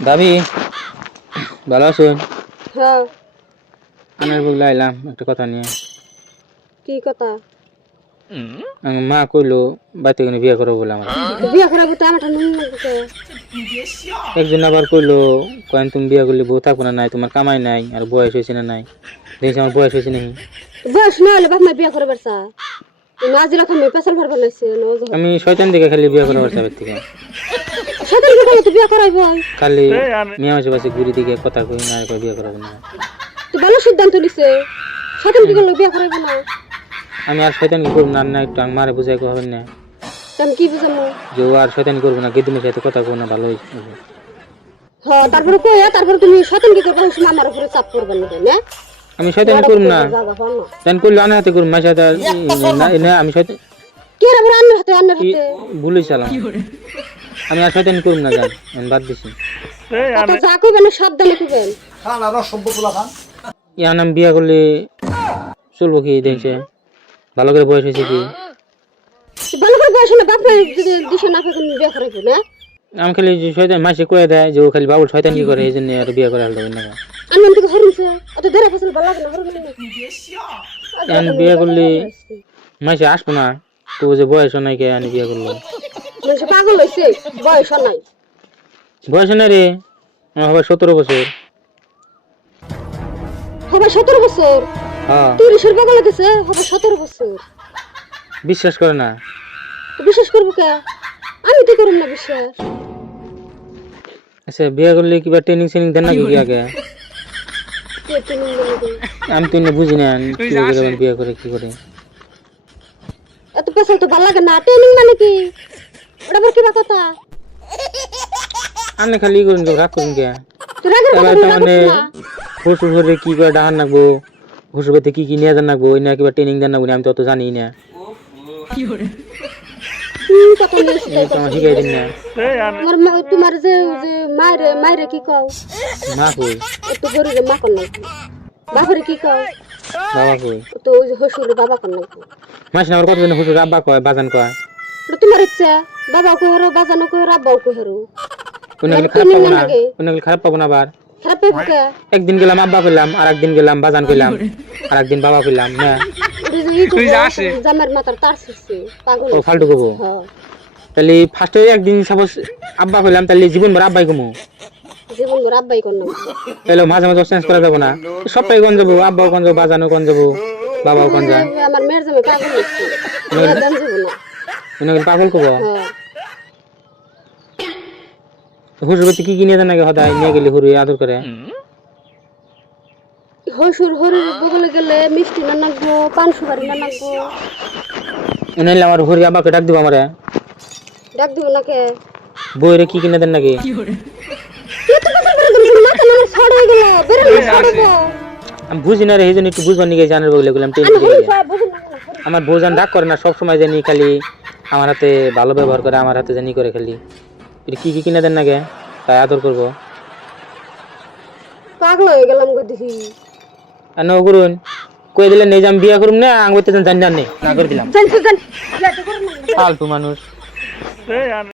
ভাবি ভালো আছেন? হ্যাঁ। আনার বগলে আইলাম একটা কথা নিয়ে। কি কথা? আমার মা কইলো বাড়িতে কোনো বিয়ে করব বলে আমার বিয়ে করাবো তো আমার একজন আবার কইলো কয়েন তুমি বিয়ে করলে বউ থাকব না নাই তোমার কামাই নাই আর বয়স হয়েছে না নাই। দেখছি আমার বয়স হয়েছে নাকি। বয়স না হলে বাপ মা বিয়ে করবার চা। বানাইছে আমি শয়তান দিকে খালি বিয়ে করব সাবের থেকে তো বিয়ে করাইবো খালি মেয়ে মাসে পাশে ঘুরি দিকে কথা কই না কই বিয়ে করাবো না। তো ভালো সিদ্ধান্ত নিছে। সেদিন কি করল বিয়ে করাইবো না? আমি আর শয়তান কি করব না না একটু মারে বুঝাই কো না। তা আমি কি বুঝামো? যে ও আর শয়তানি করব না গেদুমের সাথে কথা কো না ভালো হয়েছে হ্যাঁ তারপরে কই তারপরে তুমি সেদিন কি করব ওই আমার উপরে চাপ করবে না তাই না? আমি শয়তানি করব না। জায়গা পাও না। তাই করলে আনার হাতে করব মাসে না না, আমি শয়তান কি রে আমরা আন্নার হাতে আন্নার হাতে? ভুলে চালাম আমি আর শয়তানি করব না জান আমি বাদ দিছি। কত যা কইবেন সাবধানে কইবেন। ইয়ান আমি বিয়া করলে চলবো কি দেখছে? ভালো করে বয়স হয়েছে কি? ভালো করে বয়স না বাপ যদি দিশে না বিয়ে করাইবো না? আমি খালি যে শয়তান মাসে কয়ে দেয় যে ও খালি বাবুল শয়তান কি করে এই জন্য আর বিয়ে করে আলাদা না। আনন্দ থেকে অত দেরা ফসল ভালো লাগে না এখন বিয়ে করলে মাসে আসব না তো যে বয়স নাই কে আমি বিয়ে করল। মানুষ পাগল হইছে বয়স নাই। বয়স নাই রে আমার হবে সতেরো বছর। হবে সতেরো বছর? তিরিশের পাগল হইতেছে হবে সতেরো বছর। বিশ্বাস করে না। বিশ্বাস করব কে? আমি তো করুম না বিশ্বাস। আচ্ছা বিয়ে করলে কিবা ট্রেনিং সেনিং দেন নাকি কি আগে? আমি তো বুঝি না বিয়ে করে কি করে। এত পেশাল তো ভালো লাগে না ট্রেনিং মানে কি? ওটা আবার কিবা কথা? আপনি খালি করেন তো, রাগ করেন কে? এবার মানে ঘরে কি করে ডাহান শ্বশুর বাড়িতে কি কি নিয়ে নাকবো? ওই না কিবা ট্রেনিং দেন নাকবো আমি তো অত জানি না। কি তোমার যে যে মায়েরে মায়েরে কি কও? মা কই? একটু গরিবে মা কর বাপরে কি কও? বাবা কই? তো ওই যে বাবা কর নাকি মাসে আমার কতদিন আব্বা কয় বাজান কয়? তোমার ইচ্ছা। বাবা কো হেরো বাজানো কো হেরো আব্বাও কো হেরো কোন খালি খারাপ পাবো না? কোন খালি খারাপ পাবো না আবার? খারাপ পাইব কে? একদিন গেলাম আব্বা কইলাম আর একদিন গেলাম বাজান কইলাম আর একদিন বাবা কইলাম না? ওটা যে করব, জামার মাথার তার ছিঁড়ছে পাগল ও ফালতু কবো। হ্যাঁ। তাহলে ফার্স্টে একদিন সাপোজ আব্বা কইলাম তাহলে জীবন ভর আব্বাই কমু। জীবন ভর আব্বাই কর নাকি তাহলে মাঝে মাঝে চেঞ্জ করা যাব না। সবটাই কোন যাব আব্বাও কোন যাব বাজানও কোন যাব বাবাও কোন যায় আমার মেয়ের জামাই পাগল হচ্ছে। না। মনে পাগল কব? হুজুর বাড়িতে কি কি নিয়ে যান নাকি সদায় নিয়ে গেলে হুরু আদর করে। হসুর হরির বগলে গেলে মিষ্টি না নাকবো পান সুপারি না নাকবো। নাইলে আমার হুরি আব্বাকে ডাক দিব আমারে। ডাক দিব নাকে? বইরে কি কিনে দেন নাকি? না হয়ে আমি বুঝি না রে এই জন্য একটু বুঝবার নিয়ে জানার গেলাম না না, আমার বউজান রাগ করে না সবসময় জানি খালি আমার হাতে ভালো ব্যবহার করে আমার হাতে জানি করে খেলি। এটা কি কি কিনে দেন নাকি? তাই আদর করব। পাগল হয়ে গেলাম গো দেখি আর ন করুন। কয়ে দিলে নেই যাম বিয়া করুম না আঙ্গুতে জানি নেই না। করে দিলাম। জান জান ফালতু মানুষ।